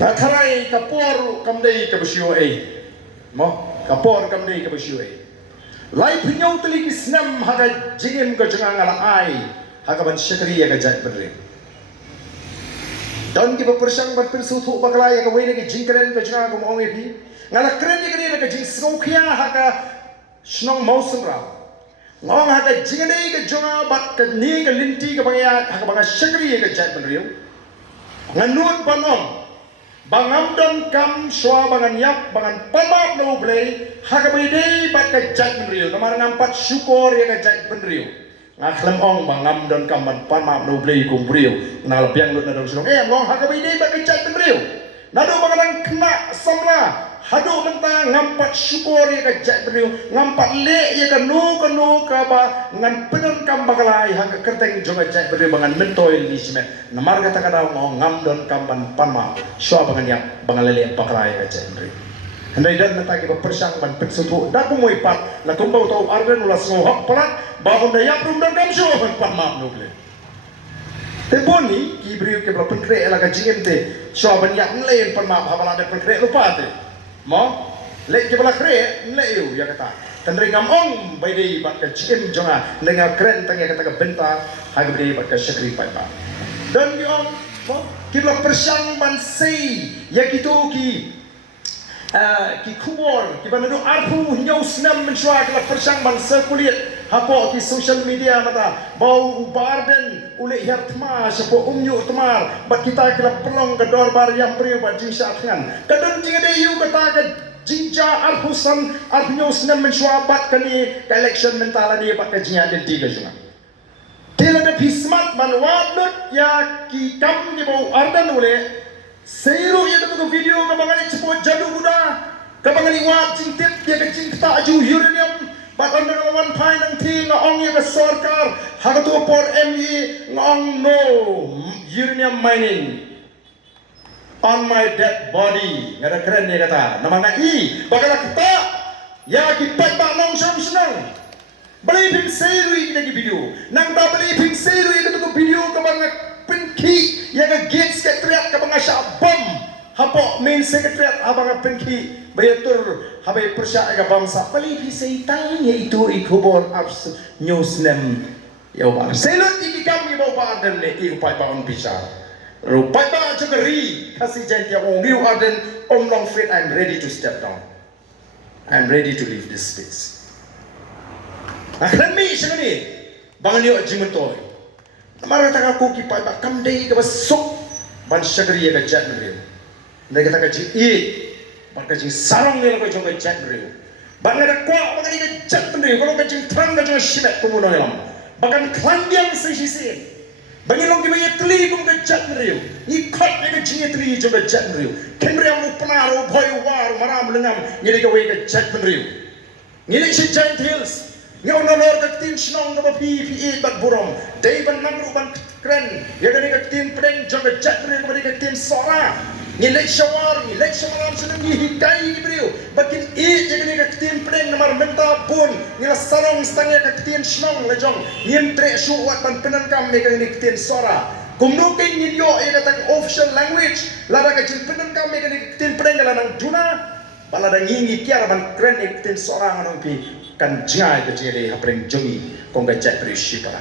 Tharai kapor kamdei kabusio mo kapor kamdei kabusio lai pinyau teli kisnam haga jingim ka jangang ala ai haga ban syakri ya gajat bedre dan ki bepersang ban pinsutu bakla ya ka wene ki jingkren ka jangang ko ong epi ngala kren ni ka jing sngokya haga snong mausum ra ngong haga jingane ka jonga bat ka ni ka linti ka bangya haga banga syakri ya gajat bedre nganut banong bangam dan kam swa bangan yak bangan pamap no blay hagabayday bat ka jat benriu namar ngampat syukur ya ka jat benriu ngakhlem ong bangam dan kam ban pamap no blay kum briu nal piang lut na dong silong ngong hagabayday bat ka jat benriu nado bangan kena samla hadu mentang ngampat syukur ya ka jat benriu ngampat le ya ka no ka ba ngan penon kam bagalai haga kerteng jonga jat benriu bangan mentoil ni simet namar kata kada ngam dan kam ban pamap swa bangan yak bangalele bagalai ka jat benriu handai dan natagi ba persang ban petsutu da ko moy pat la kumbau tau arden ulas ngohak parat ba hon da yak rum dan kam swa ban pamap no ble Teponi kibriu ke belakang kre la ka jingem te swa ban yak nlen pamap habala da kre lupa te mo lek ke belakang kre nleu ya kata tandri ngam ong bai dei bat ka jingem jonga lenga kren tang ya kata ka benta haga dei bat ka syakri pai pa dan ki ong mo ki belakang persang ban sei ya kitu ki kubor ki banado arpu nyau snam menswa ki persang ban sekuliat hapo ki social media mata bau barden ule hertma sapo umyu tmar bat kita ki pelong ke dor bar yang priu bat jing satngan kadon jing ade yu kata ka jinja arpusan arpu snam menswa bat kani election mentala dia pat ka jing ade tiga junga tila de pismat ban wadut ya ki kam ki bau ardan ule Seiru ya tu video kabangali cepat jadu buda kabangali wat cintip dia kecing tak aju uranium bahkan dengan wan pai nang ti ngong ya ke sarkar haga tu por ME ngong no uranium mining on my dead body ngada keren dia kata nama ngai bakal kita ya kipat bak nong sam senang beli pim seiru ini video nang tak beli pim seiru itu tu video kabangali penki yang gate sekretariat ke bangasya bom hapo main sekretariat abang penki bayatur habai persya aga bangsa bali bisay tanya itu ikubor abs news nem ya bar selut iki kami bawa badan ne iupai baon bisa rupai ba jagari kasi janti ang new arden om long fit I'm ready to step down I'm ready to leave this space akhlan mi sini bangan yo jimentoy Mara taka ko ki pa kam dei ka basok ban syagri ka jat rew. Ndai kata ka ji i ban ka ji sarong ne ka jong ka jat rew. Ban ngada kwa ban ka jat rew ko ka ji trang ka jong shibat ko mo lam. Bakan klandiang sa sisi. Bangilong ki ba tli ko ka jat rew. I khat ne ka ji tli jong ka jat rew. Kemre mo panaro boy war maram lengam ngiri ka we ka jat rew. Ngiri si Giant Hills Ngaw na lor katin snong ka PPE bat burom day ban nangru ban kren ya gani katin preng jong ka chat re ka katin sora ngilek shawar senang hikai ni brio bakin e ya gani katin preng namar menta pun ngila sarong stangya katin snong le jong ngim tre shu wat ban penan kam me gani katin sora kumno kay ngilyo e kata official language lara ka jin penan kam me gani katin preng la nang juna bala da ngingi kiara ban kren e katin sora nganong pi kan jai ke jere hapreng jongi kong ga jai prishi para